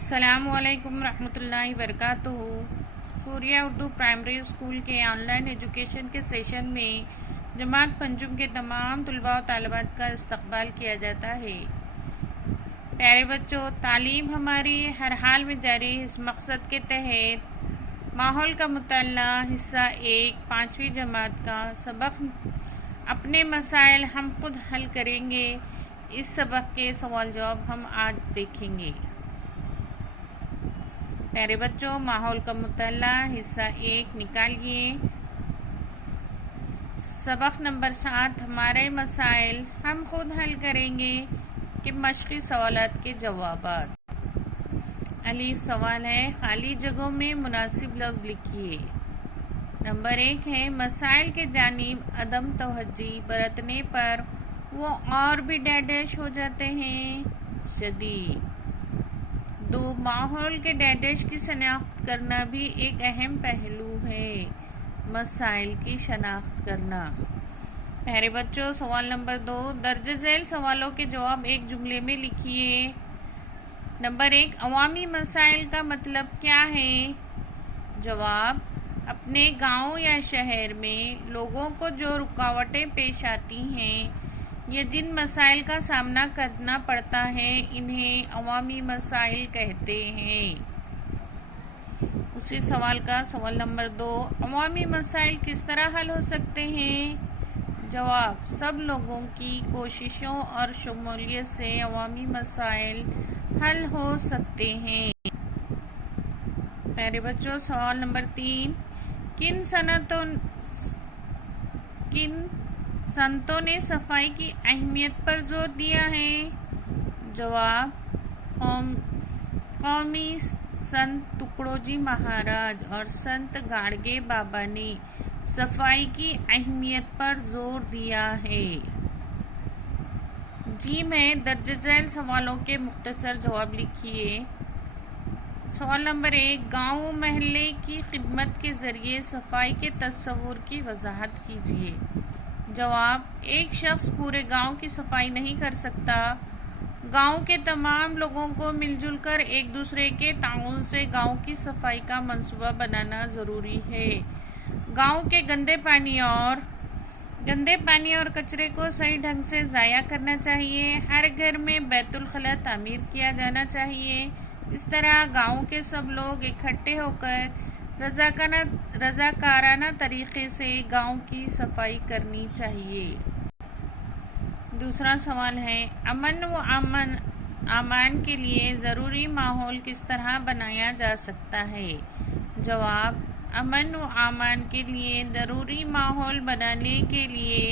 السلام علیکم رحمۃ اللہ وبرکاتہ۔ سوریہ اردو پرائمری اسکول کے آن لائن ایجوکیشن کے سیشن میں جماعت پنجم کے تمام طلباء و طالبات کا استقبال کیا جاتا ہے۔ پیارے بچوں، تعلیم ہماری ہر حال میں جاری اس مقصد کے تحت ماحول کا مطالعہ حصہ 1 5ویں جماعت کا سبق اپنے مسائل ہم خود حل کریں گے۔ اس سبق کے سوال جواب ہم آج دیکھیں گے۔ پیارے بچوں، ماحول کا مطالعہ حصہ 1 نکالیے۔ سبق نمبر 7 ہمارے مسائل ہم خود حل کریں گے کہ مشقی سوالات کے جوابات۔ الف سوال ہے، خالی جگہوں میں مناسب لفظ لکھیے۔ نمبر 1 ہے، مسائل کے جانب عدم توجہی برتنے پر وہ اور بھی ڈیڈیش ہو جاتے ہیں، شدید۔ 2 ماحول کے ڈیڈیش کی شناخت کرنا بھی ایک اہم پہلو ہے، مسائل کی شناخت کرنا۔ پیارے بچوں، سوال نمبر 2 درج ذیل سوالوں کے جواب ایک جملے میں لکھیے۔ نمبر 1 عوامی مسائل کا مطلب کیا ہے؟ جواب، اپنے گاؤں یا شہر میں لوگوں کو جو رکاوٹیں پیش آتی ہیں یا جن مسائل کا سامنا کرنا پڑتا ہے انہیں عوامی مسائل کہتے ہیں۔ اسی سوال کا سوال نمبر 2 عوامی مسائل کس طرح حل ہو سکتے ہیں؟ جواب، سب لوگوں کی کوششوں اور شمولیت سے عوامی مسائل حل ہو سکتے ہیں۔ پیارے بچوں، سوال نمبر 3 کن صنعتوں نے صفائی کی اہمیت پر زور دیا ہے؟ جواب، قومی سنت تکڑوجی مہاراج اور سنت گاڑگے بابا نے صفائی کی اہمیت پر زور دیا ہے۔ جی میں درج ذیل سوالوں کے مختصر جواب لکھیے۔ سوال نمبر 1 گاؤں محلے کی خدمت کے ذریعے صفائی کے تصور کی وضاحت کیجیے۔ جواب، ایک شخص پورے گاؤں کی صفائی نہیں کر سکتا، گاؤں کے تمام لوگوں کو مل جل کر ایک دوسرے کے تعاون سے گاؤں کی صفائی کا منصوبہ بنانا ضروری ہے۔ گاؤں کے گندے پانی اور کچرے کو صحیح ڈھنگ سے ضائع کرنا چاہیے۔ ہر گھر میں بیت الخلاء تعمیر کیا جانا چاہیے۔ اس طرح گاؤں کے سب لوگ اکٹھے ہو کر رضاکارانہ طریقے سے گاؤں کی صفائی کرنی چاہیے۔ دوسرا سوال ہے، امن و امان کے لیے ضروری ماحول کس طرح بنایا جا سکتا ہے؟ جواب، امن و امان کے لیے ضروری ماحول بنانے کے لیے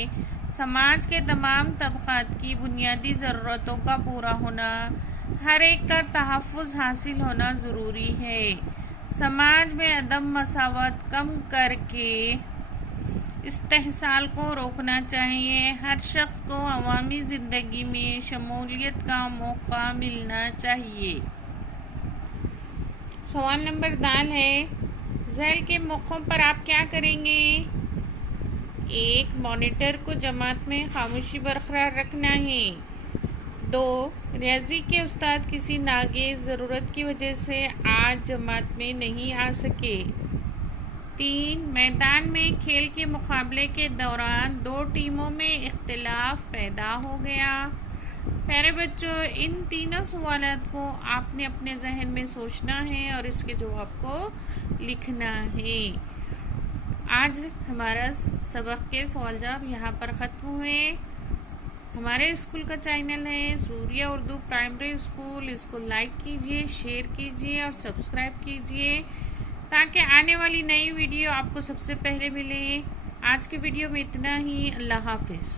سماج کے تمام طبقات کی بنیادی ضرورتوں کا پورا ہونا، ہر ایک کا تحفظ حاصل ہونا ضروری ہے۔ سماج میں عدم مساوات کم کر کے استحصال کو روکنا چاہیے۔ ہر شخص کو عوامی زندگی میں شمولیت کا موقع ملنا چاہیے۔ سوال نمبر 4 ہے، ذیل کے موقعوں پر آپ کیا کریں گے؟ 1 مانیٹر کو جماعت میں خاموشی برقرار رکھنا ہے۔ 2 ریاضی کے استاد کسی ناگزیر ضرورت کی وجہ سے آج جماعت میں نہیں آ سکے۔ 3 میدان میں کھیل کے مقابلے کے دوران 2 ٹیموں میں اختلاف پیدا ہو گیا۔ پیارے بچوں، ان تینوں سوالات کو آپ نے اپنے ذہن میں سوچنا ہے اور اس کے جواب کو لکھنا ہے۔ آج ہمارا سبق کے سوال جواب یہاں پر ختم ہوئے۔ ہمارے اسکول کا چینل ہے سوریہ اردو پرائمری اسکول، اس کو لائک کیجیے، شیئر کیجیے اور سبسکرائب کیجیے تاکہ آنے والی نئی ویڈیو آپ کو سب سے پہلے ملے۔ آج کے ویڈیو میں اتنا ہی، اللہ حافظ۔